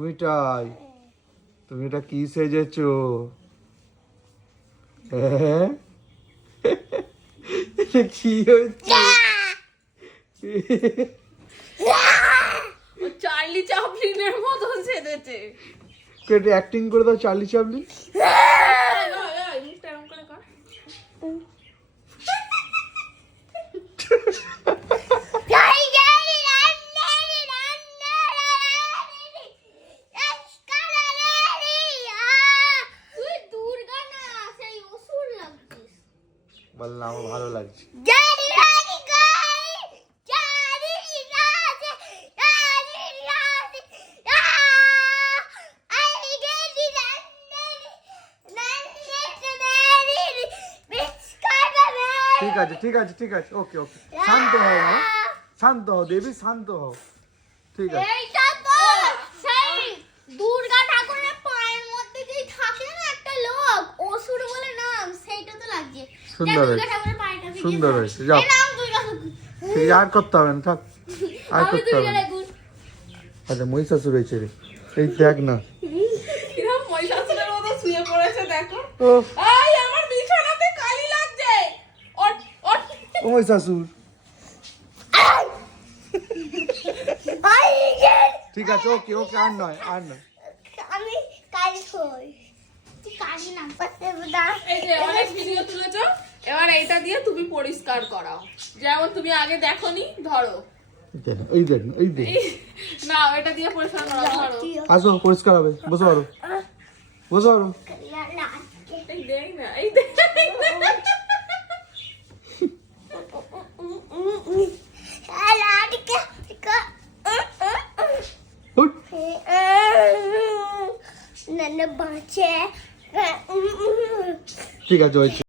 অমিতাই তুমি এটা কি সেজেছো? হ্যাঁ এটা কি হচ্ছে? চার্লি চ্যাপলিনের মতো সেজেছে। এটা অ্যাক্টিং করে দাও চার্লি চ্যাপলিন। মুখটা এরকম করে কর। বললাম আমার ভালো লাগছে। ঠিক আছে ঠিক আছে ঠিক আছে ওকে ওকে শান্ত হও মা, শান্ত হও দেবী, শান্ত হও। ঠিক আছে এইটা তো সেই দুর্গা ঠাকুরের পায়ের মধ্যে যেই থাকে না একটা লোক অসুর বলে নাম, সেইটা তো লাগছে। সুন্দর দুর্গা হয়েছে, ঠাকুরের পায়েটা ভিডিও সুন্দর হয়েছে, যাও। এই নাম দুর্গা ঠাকুর। ঠিক আছে, আর করতে হবে না, থাক আর আমি করতে হবে দুর্গা না। ঠাকুর। আচ্ছা মহিষাসুর হয়েছে রে, এই দেখ না। কিরকম মহিষাসুরের মতো শুয়ে পড়েছে দেখো। ও এই আমার বিছানাতে কালি লাগছে। ওঠ ওঠ। ও মহিষাসুর, আই গেট ঠিক আছে ওকে ওকে, আর নয় আর নয়। আমি কালি কই তুই কালি না পাতে বুদা। এই যে অনেক ভিডিও তুলেছো, এবার এইটা দিয়ে তুমি পরিষ্কার করাও। যেমন তুমি আগে দেখোনি, ধরো। এই দেখ এই দেখ, না এটা দিয়ে পরিষ্কার করাও, ধরো। আসো পরিষ্কার হবে, বসো পারো বসো পারো। এই দেখ না, এই দেখ না। হুট, নন্না বাঁচে ঠিক আছে হয়েছে।